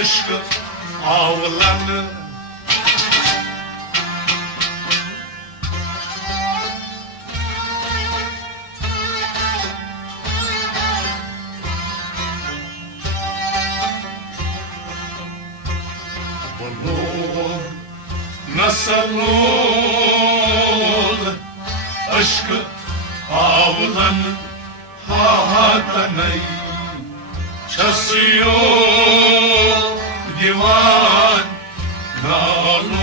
Aşkı ağlanır Bulur nasıl olur aşkı ağlanır hatanay Çasıyor divan nalu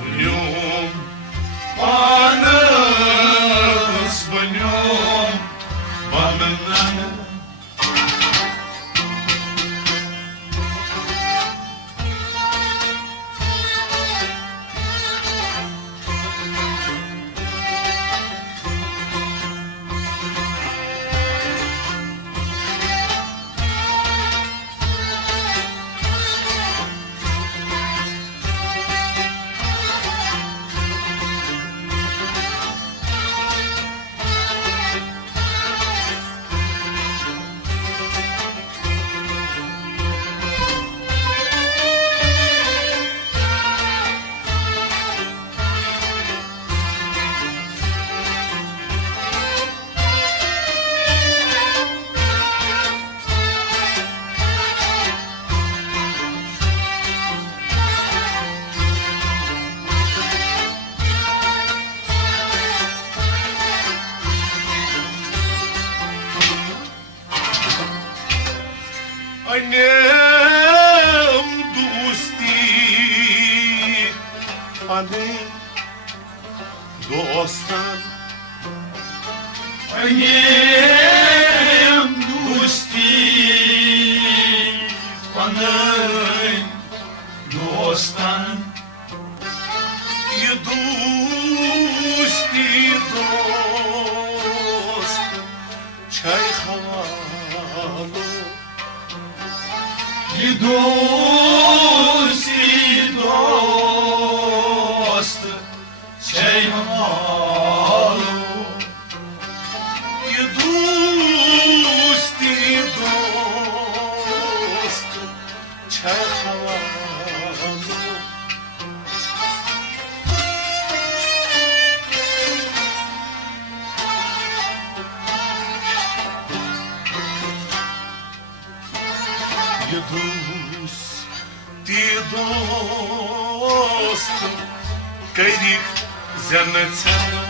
Bunyum panas bunyum banana Annem dosti Annem dostan Annem dosti Annem dostan Ya dosti dost Çay havalı И дост, чай малу. И дост, чай малу. Ядусь, ты дост, кайдик зянецяна.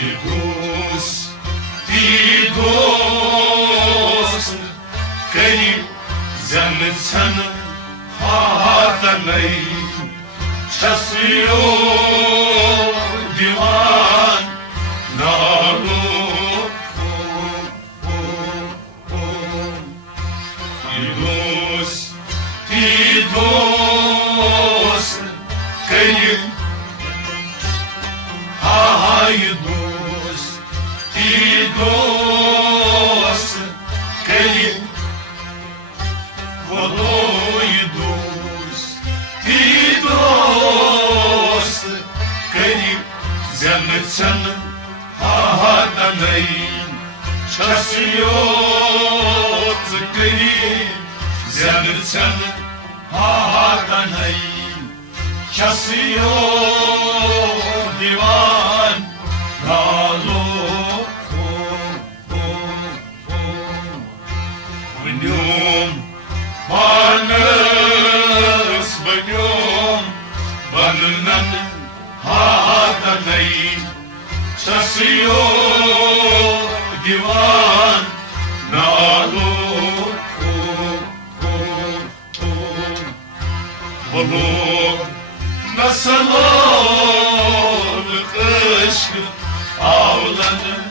Ядусь, ты дост, кайдик зянецяна. Hatanay çasıyor divan nalu Yunus Tidos kayıp Ha Yunus Tidos kayıp Zemmetsana hadanay çasıyor tıkayı Zemmetsana hadanay çasıyor divan nalu çasıyor divan nalur olur nasıl olur kışkı ağlanır.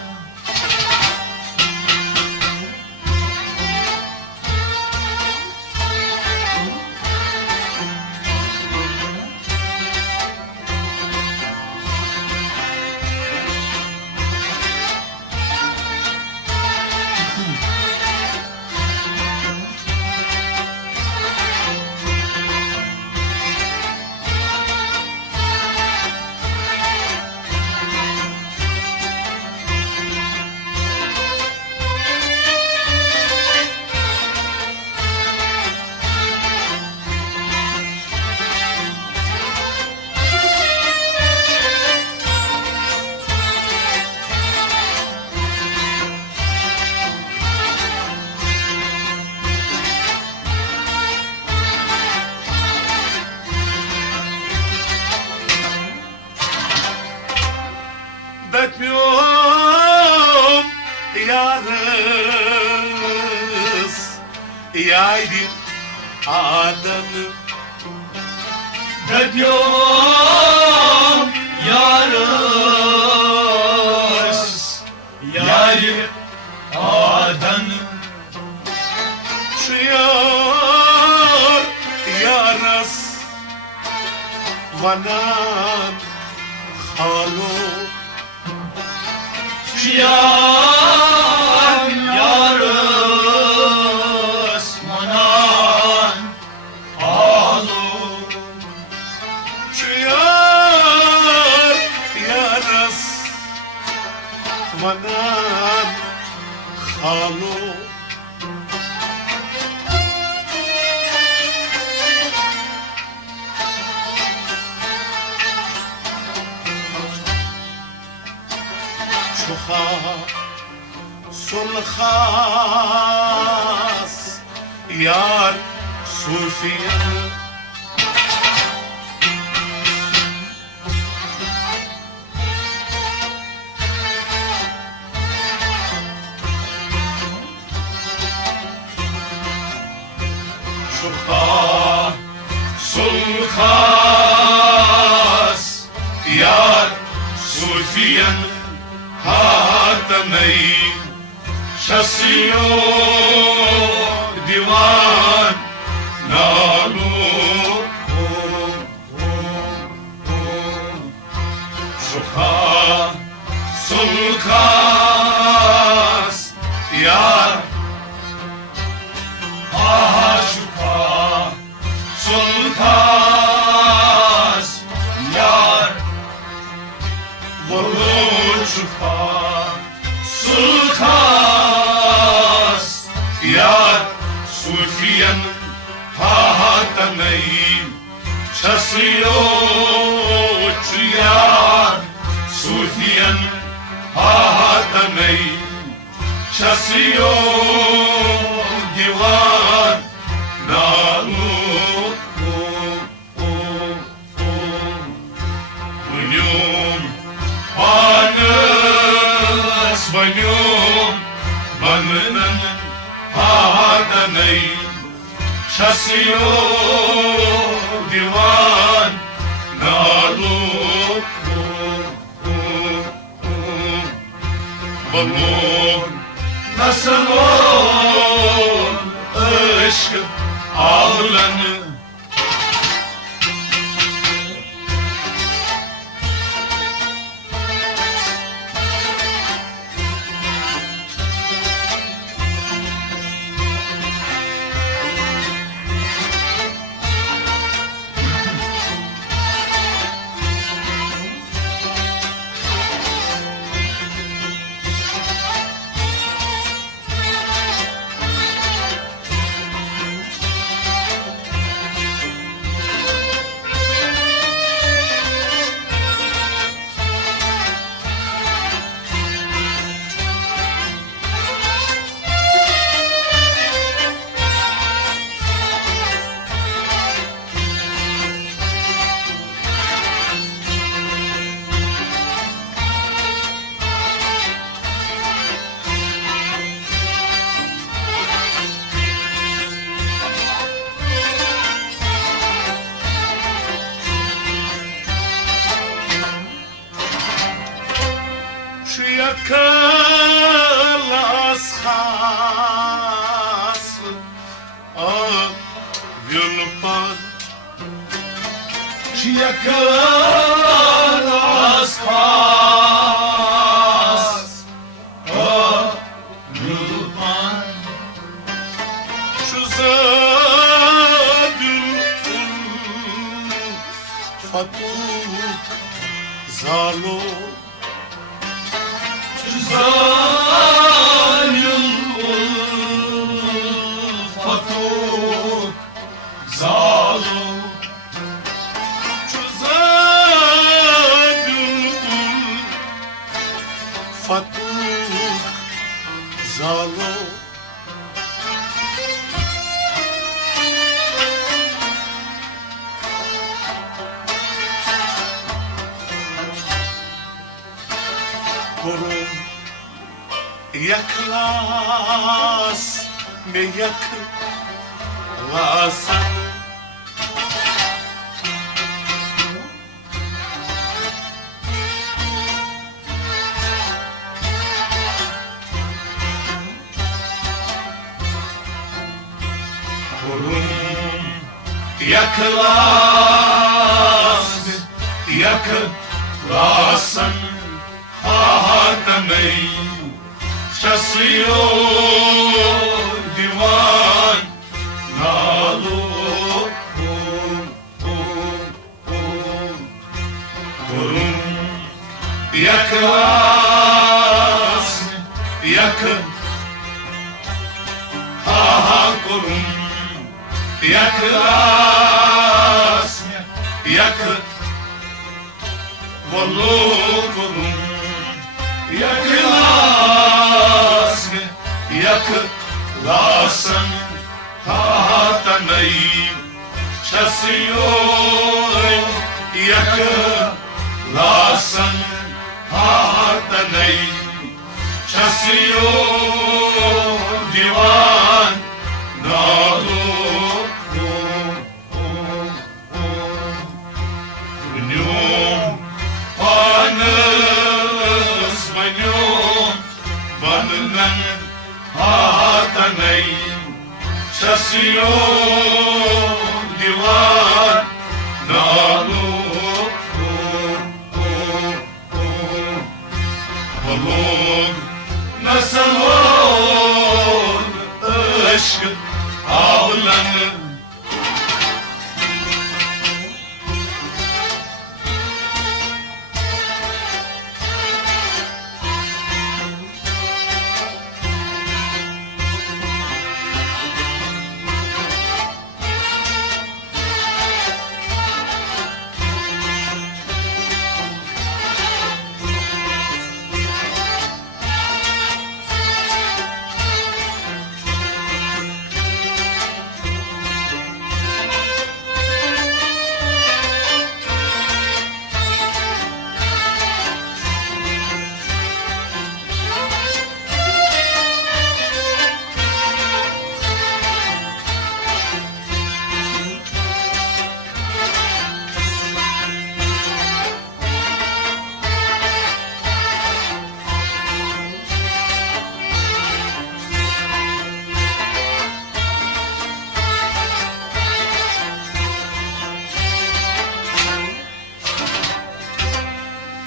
Betmiyorum yarız yaydır adamı. Betmiyorum yarız yaydır adamı. Şu yar yarız bana halu. Yar yarız manan alu. Yar yarız manan alu. Sulhas yar Sufiyan Sulhas yar Sufiyan Hatameyn şasıyor divan nalur. Şuka sulkas yar şuka sulkas yar vurur şuka sulkas yar Sufiyan hatameyn çasıyor yar Sufiyan hatameyn çasıyor divan nalur. Bunun banız bunun banının hatameyn çasıyor divan nalur. Balon nasıl ol ışkı ağlanır. Yakala's has Gülpan Yakala's has Gülpan Şu zadül Fatuk Zalo Zalül Fatuk Zalo Zalül Fatuk Zalo Korum yaklas ne yaklasan Korum yaklas ne yaklasan Hataney Şasıyor divan Nalu Korum yaklas yakın Korum yaklas yakın Vallahi korum yaklas yaklasın Hataney Şasıyor yaklasın Hataney Şasıyor divan Nalu Vnyum Panız Vnyum Vanınan Hataney Şasıyor divan Nalu Balon nasıl ol Aşkın ağlanır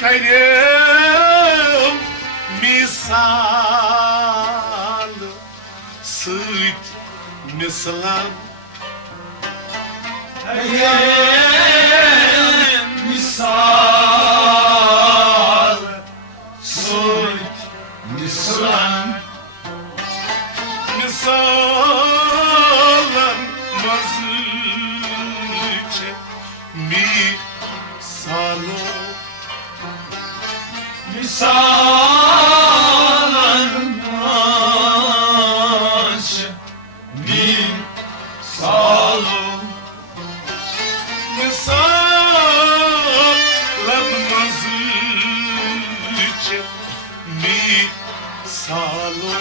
Kayrım misal Sıç mislan Kayrım misal Sıç mislan Misalan mazıçe Misalo Misalanmaz Misalo Misalanmaz Misalo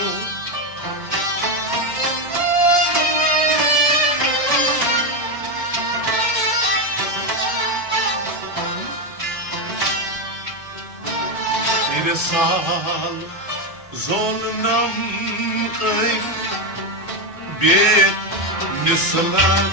Hayrsal Zolnam Kay Bir Nislan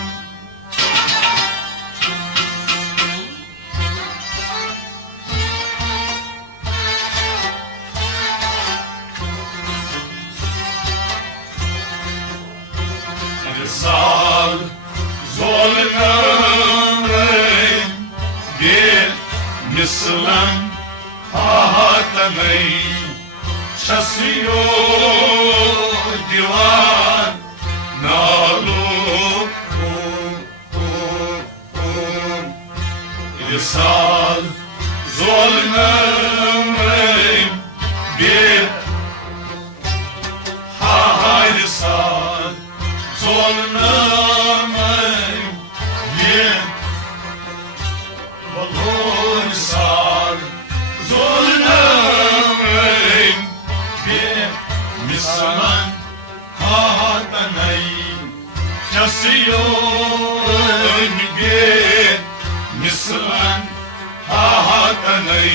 Hayrsal Zolnam Kay Bir Nislan Hatanay Chasiyo Diwan Nalu Irsal Zolnamay Bir Hayrsal Zolnamay Bir Irsal Zolnamay Bir Mislan Hatanay Chasiyo Bir Mislan Hatanay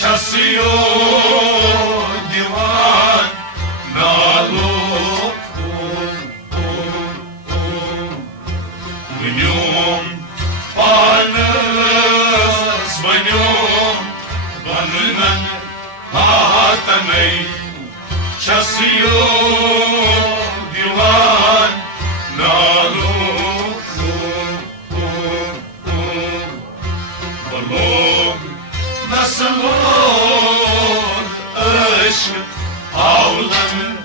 Chasiyo Diwan Nalu Vanyom Panas Vanyom Vannan Hatanay Chasiyo Diwan Nalu Balog Nasalon Aşk Ağlan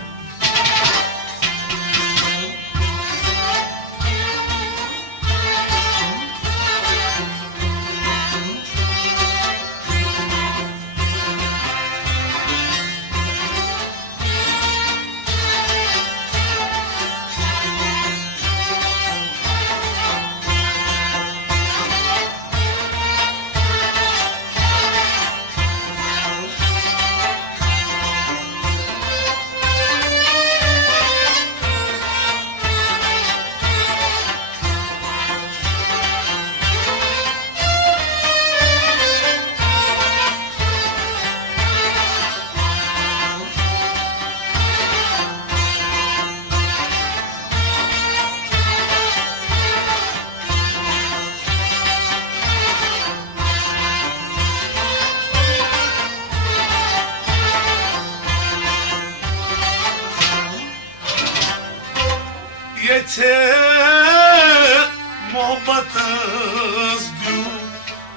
Yeter muhabbatız diyor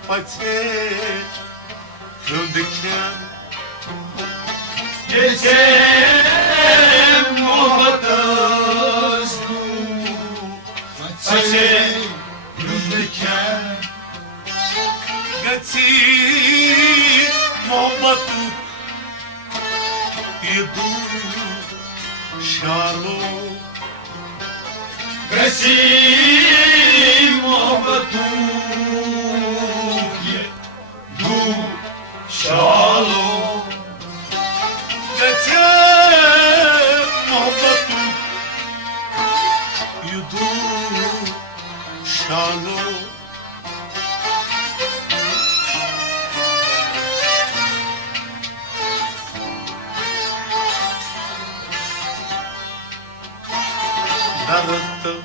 Patek Hündüken Yeter muhabbatız diyor Patek Hündüken Getir muhabbatı Yedur Şalo Besim muhabbatu Du Şalo Getir muhabbatu Du Şalo Darıt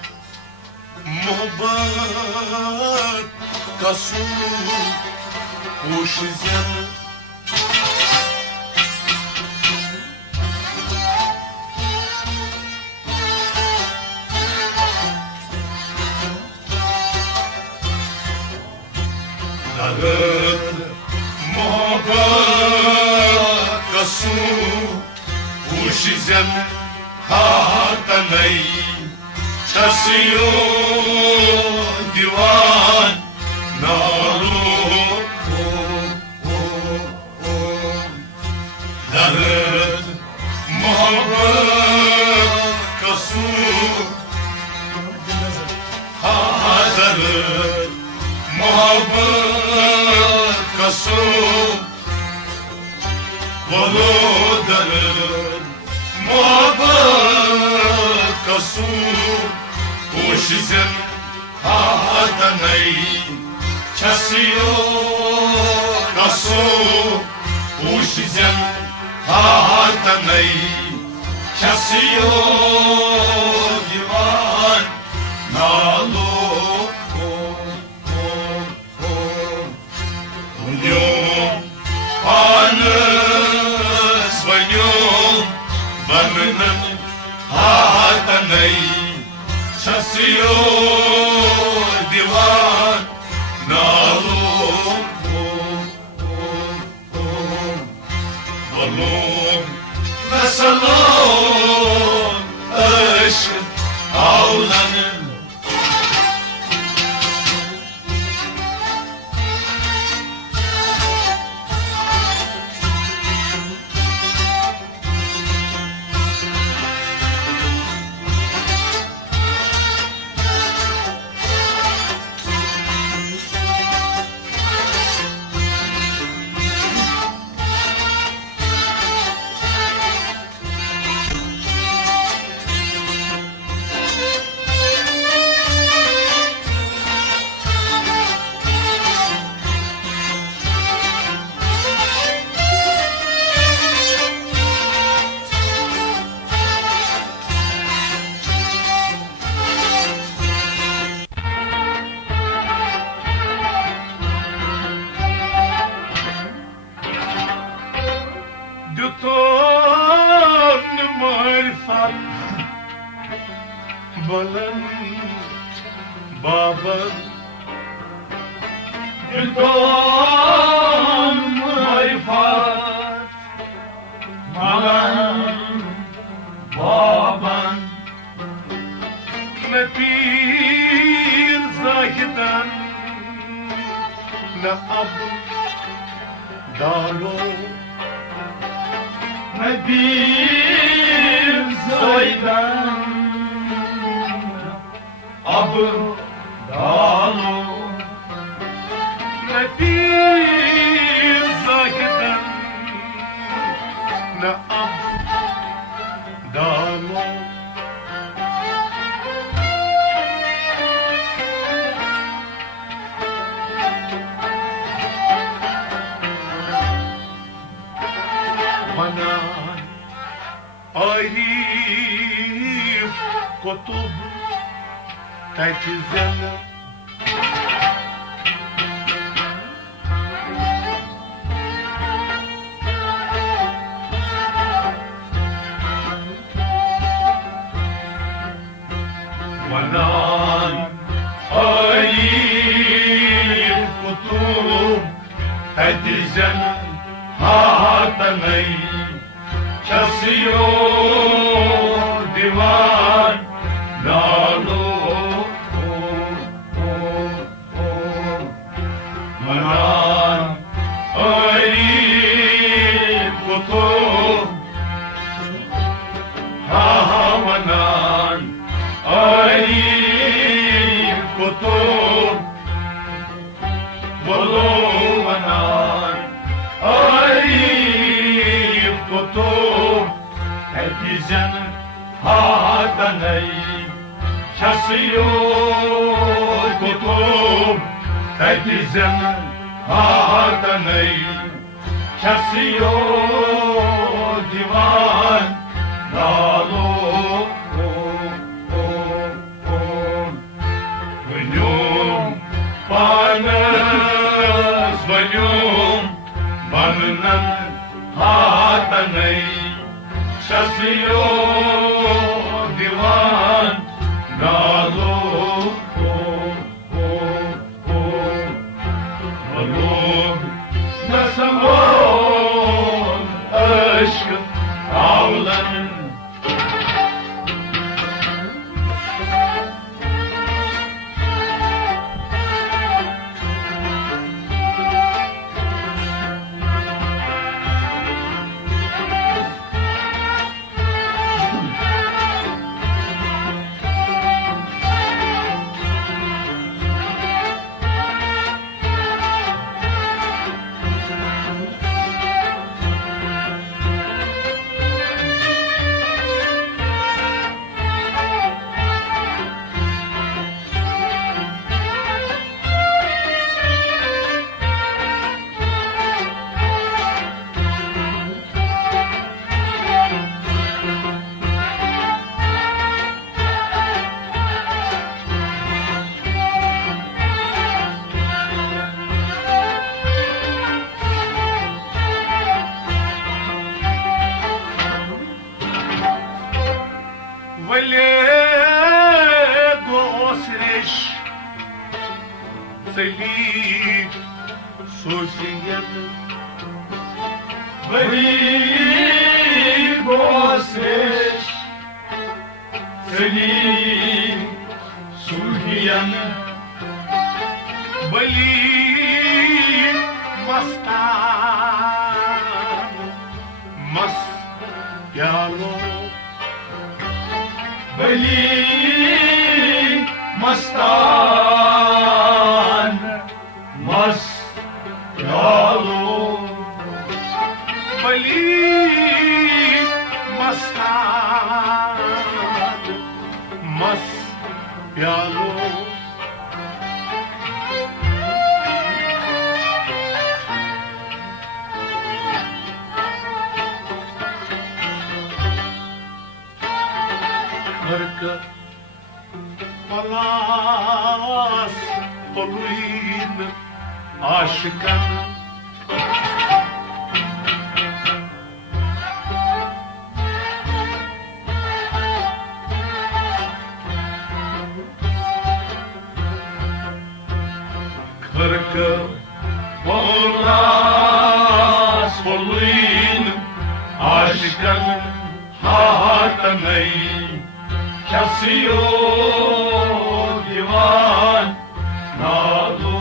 Muhabbat Kasu Uşizem Darıt Muhabbat Kasu Uşizem Hatanay Chasiyo Diwan Nalu Darıt Muhabbat Kasu Darıt Muhabbat Kasu Valo Darıt Muhabbat Kasu Uşizem Hatanay Chasiyo Kasu Ușizen hatanei Chasiyo divan Nalo Unyum Anız vanyum Banının hatanei Chasiyo divan Nalo Salon ışık ağlanır Balan baban Güldan marifat Balan baban Ne bir zahiden Ne abu daro Ne bir zahiden Abı dalu Ne bir zahiden Ne abı dalu Bana Arif kutub Tecizene Vanan ayıp kutum Tecizene hatanay Kesiyor divan Nalu Manan ayıp kutum Manan ayıp kutum Manan ayıp kutum Herkesin hatanay Kesiyor kutum Herkesin hatanay Kesiyor divan Nalu Vanyum Banız vanyum Banının hatanay Kesiyor divan Nalu Ne zaman aşkın ağlanır Belegosreș Țăli Sosian Belegosreș Țăli Sosian Băli Mastan Mas Yalo Băli Mastan Mas Yalo Băli Mastan Mas Yalo Că palas poluin aşıkan Kırkı palas poluin aşıkan hatanay Kasiyo divan nadu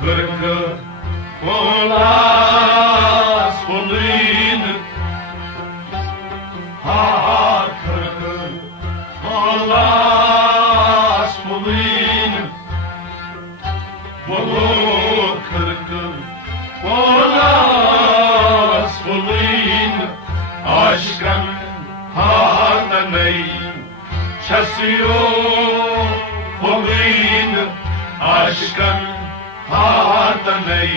Kırkı olas bulin Ha kırkı olas bulin Bolu kırkı olas bulin Aşkın hatanay Kasiyo bulin Aşkın hatanay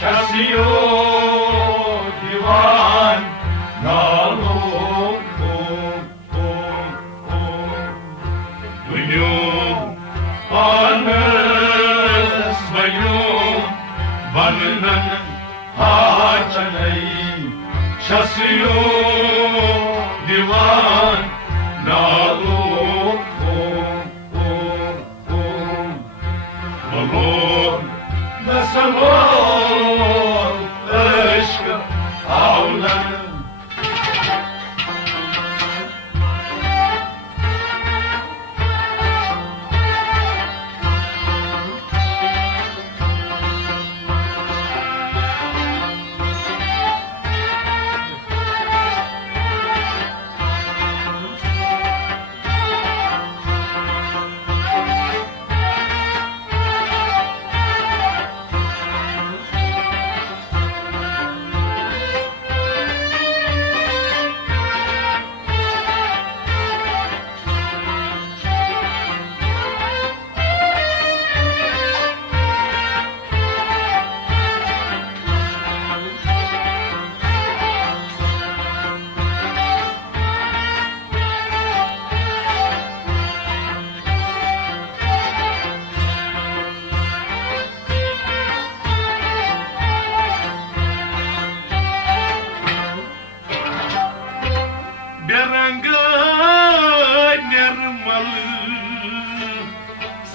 Kasiyo divan nalu Dunyum anız bayum Banınan hatanay Kasiyo divan nalu Balon mesalon aşkı ağlanın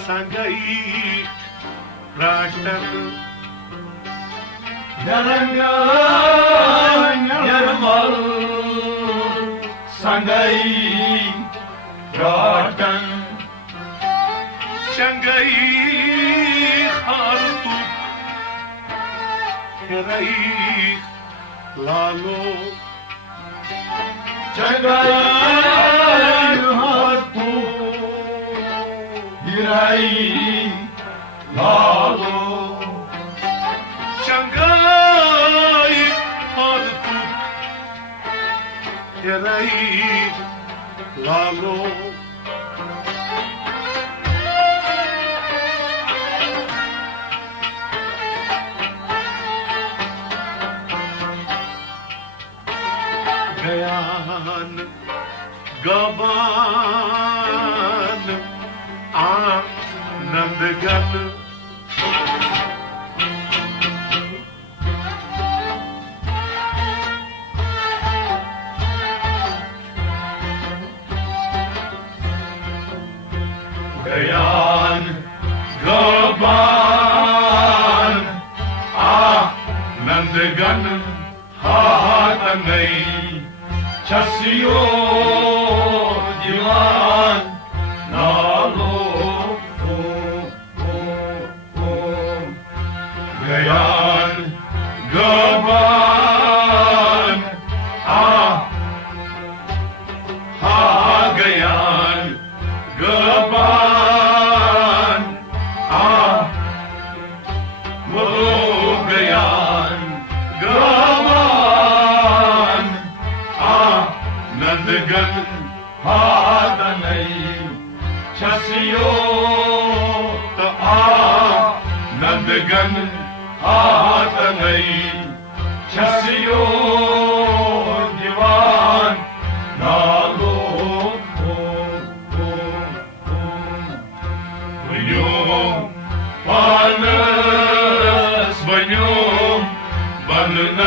Sangai Rashtan Daranga Yarmal Sangai Rashtan Shangai Khartuk Herai Lalo Shangai Hirai Lalo Shanghai Hartuk Hirai Lalo Gayan Gaban Nandgan नंदगन हाथ नहीं छसियो दीवान नालो गयान गबान गयान गबान वो गयान गबान नंदगन हाथ नहीं छसियो तो नंदगन हाथ नहीं छसियो दीवान नालो पानस बन्योम बनन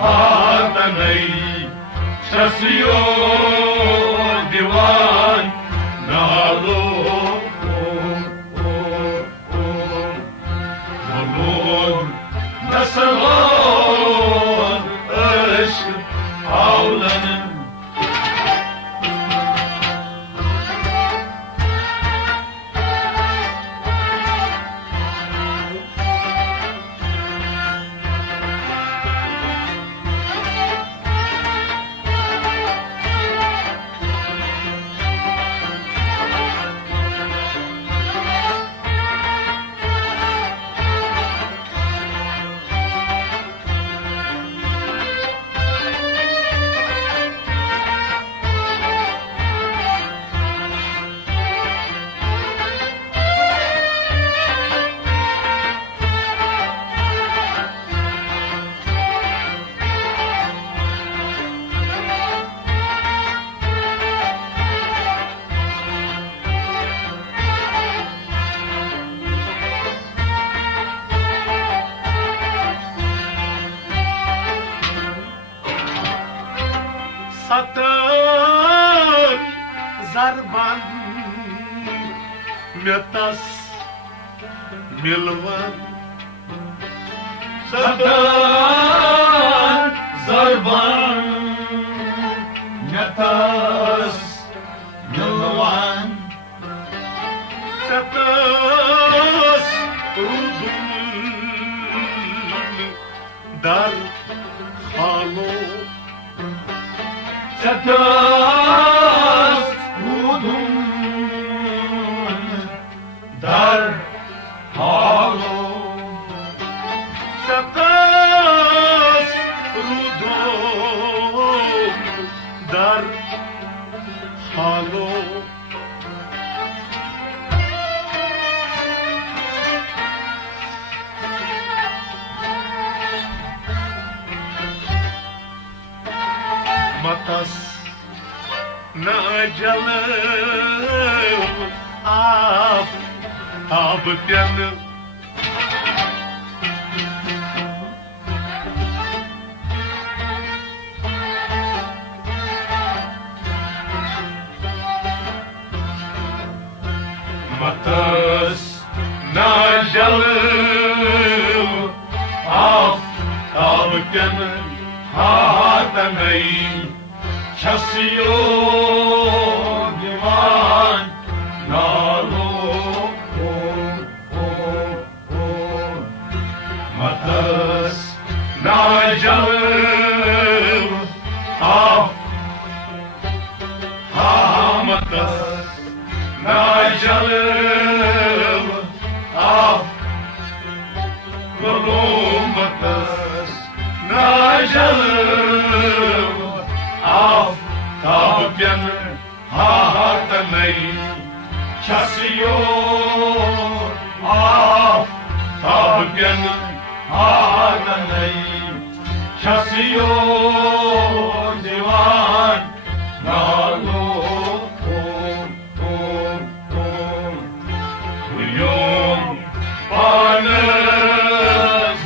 हाथ नहीं छसियो दीवान नालो नसलोन अश्क आवलन Satan zarban metas milvan Satan zarban metas milvan Setas rudun dar halo Setas rudun dar halo Setas rudun dar halo Matas na jalal ab pian Matas na jalal ab pian hatanai छसियो दीवान नालो मतस ना जल मतस ना जल मतस ना जल Tabian hatanai chasiyo Tabian hatanai chasiyo diwan nalo Uyum panas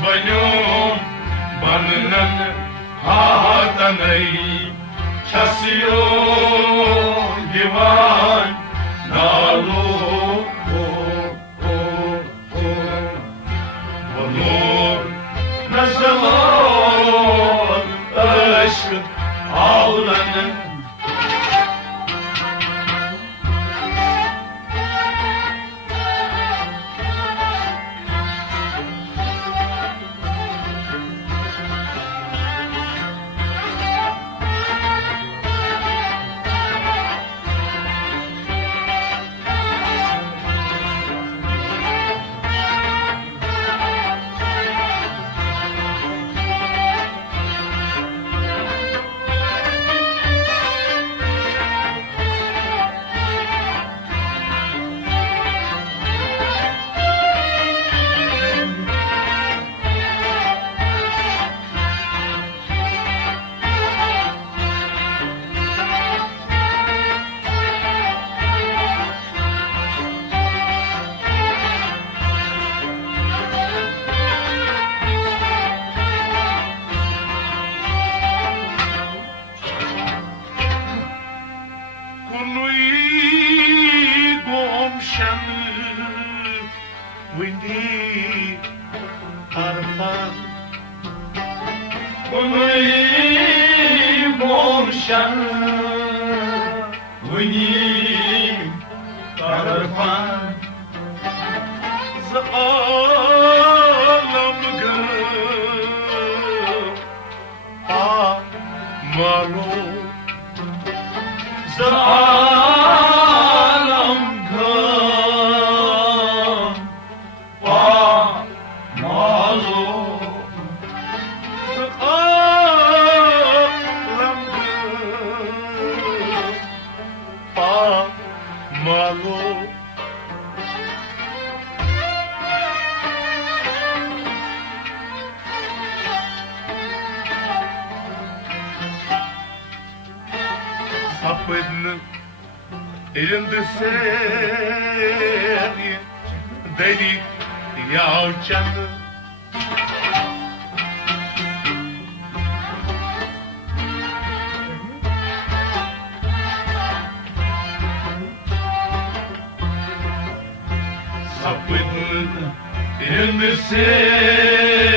banyum banan hatanai Chasiyo divan nalo zaman aşkın ağlanır. Sapın elinde seni deli yavcanı. Sapın elinde seni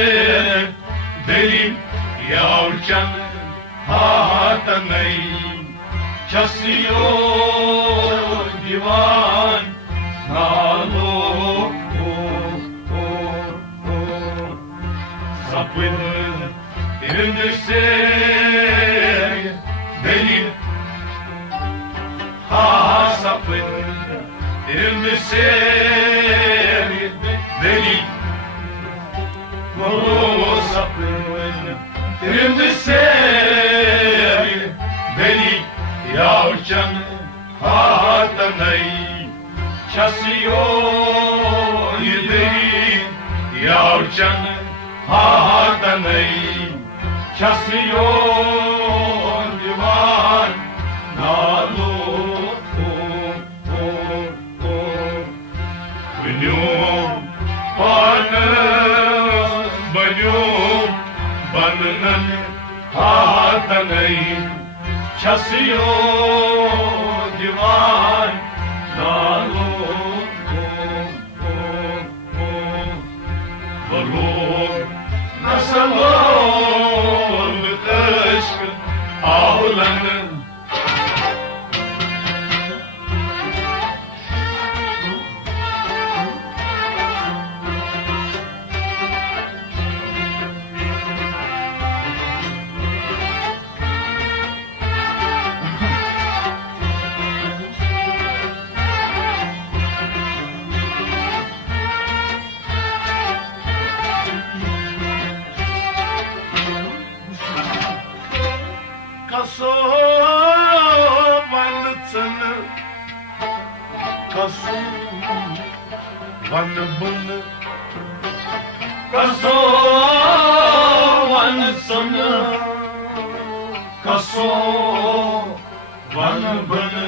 deli yavcanı. Hatanay Çasıyor divan nalo Sapın elindeyse benim Ha sapın elindeyse benim O sapın elindeyse benim Yavcanı hatanay çasıyor yüreğim Yavcanı hatanay çasıyor divan nalu Benim banının hatanay Çasıyor divan nalu Varur nasıl oldu aşkın ağlanın Vanı bunu Kasovanı sana Kasovanı bunu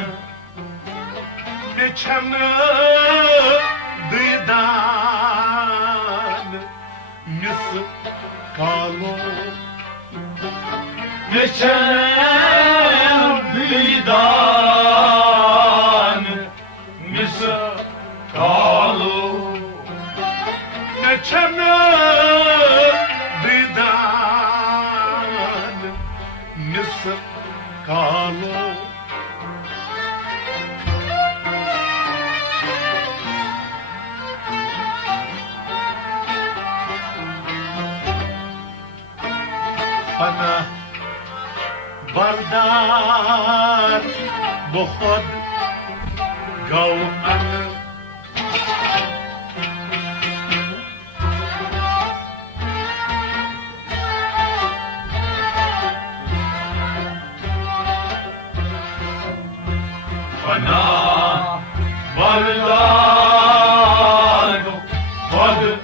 Geçenı dıydan Misi kalu Geçen dıydan Misi kalu Geçen پناه بردار به خود گوهر پناه بردار خود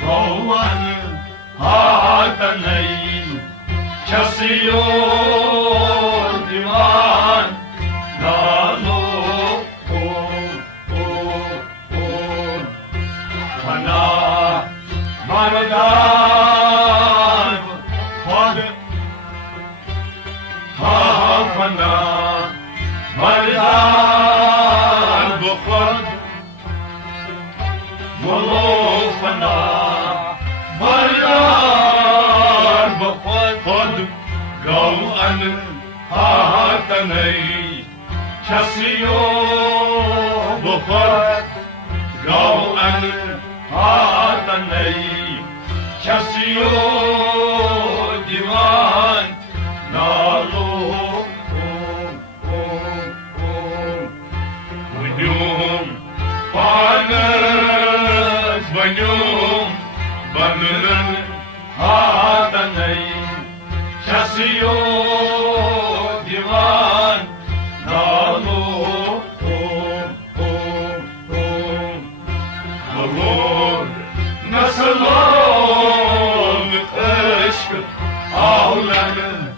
گوهر هاتنی کسی و دیوان نالو پناه بردار خود پناه بردار بخود ولو پناه بردار بخود گوهر هاتنی کسی و بخود گوهر هاتنی کسی و دیوان نالو بنیوم پانز بنیوم بندرن هاتنی کسی و دیوان نالو مرور نسلان عشق آولن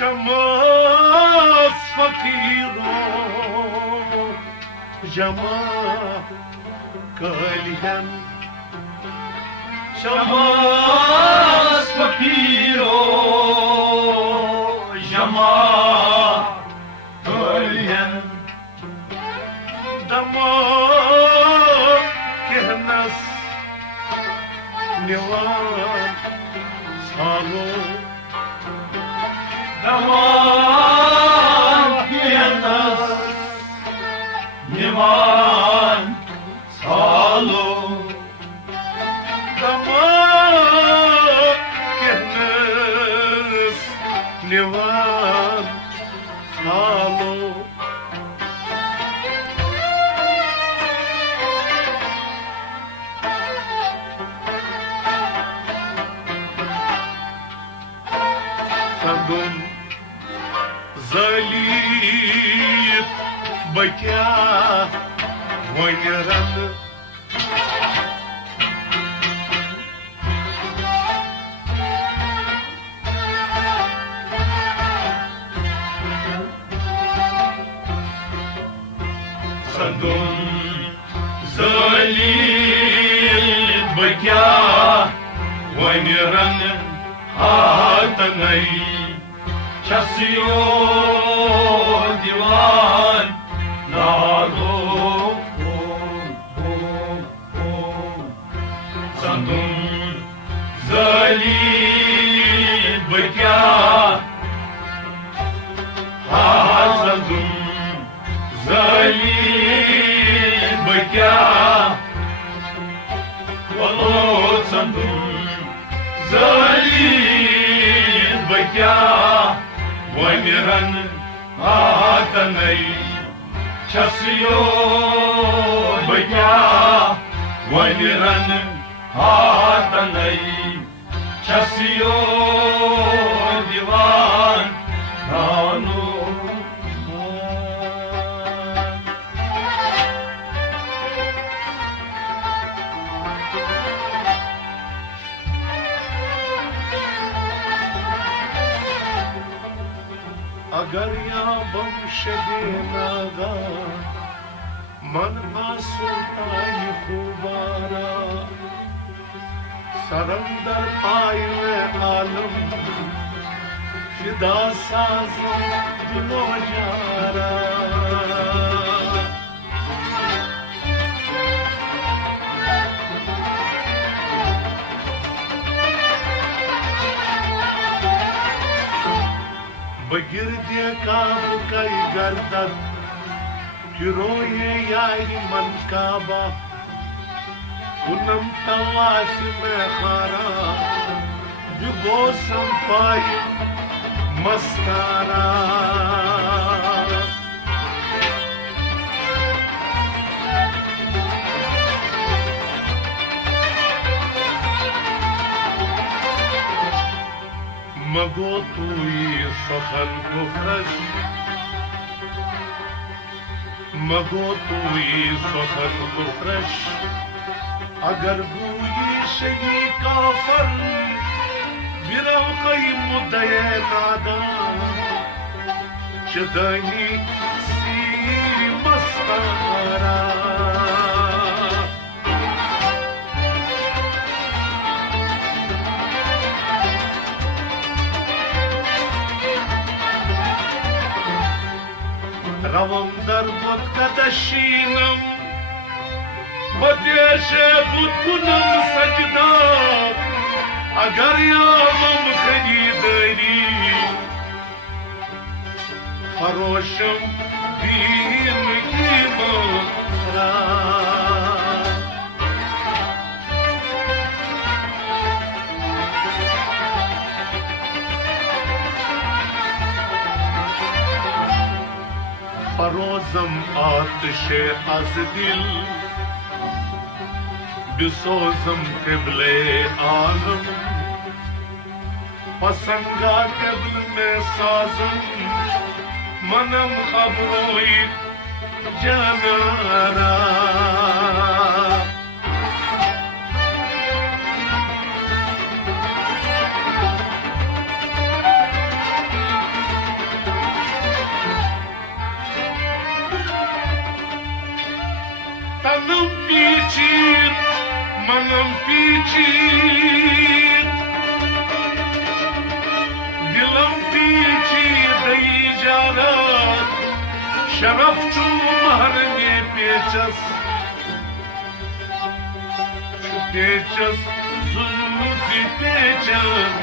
شماس فقیرو جما کلیان شماس فقیرو جما کلیان دما کهنس نیوان سالو دمان کینس نیمان سالو دما کهنس نیوان سالو سندون زلیت بکیا ونرن سندون زلیت بکیا ونرن هاتنی کسی و دیوان نالو سندون زلیل بکیا سندون زلیل بکیا ولو سندون زلیل بکیا ومیرن آتنی چسیو بکیا ومیرن آتنی چسیو اگر یابم شدیناغا من آسودای خوبارا سرم در پای عالم فدا سازم دل و جارا بگرد کعبه کی گردد گروی یاری من کعبه کنم تواسم خارا ببوسم پای مسکارا مگو توی سخن گفتش مگو توی سخن گفتش اگر گویی شگی کافر بیرو قی مدعی نادان چدانی سی مسخرا روم در بود کدشینم بدیش بود کنم سجدا اگر یامم خریداری فروشم دین قیمت را فروزم آتش از دل بسوزم قبله عالم پسنگا قبل میں سازم منم ابروی جانارا تنم پیچید منم پیچید دلم پیچید ایجادات شرف چو مهرم پیچس چو پیچس ظلم پیچس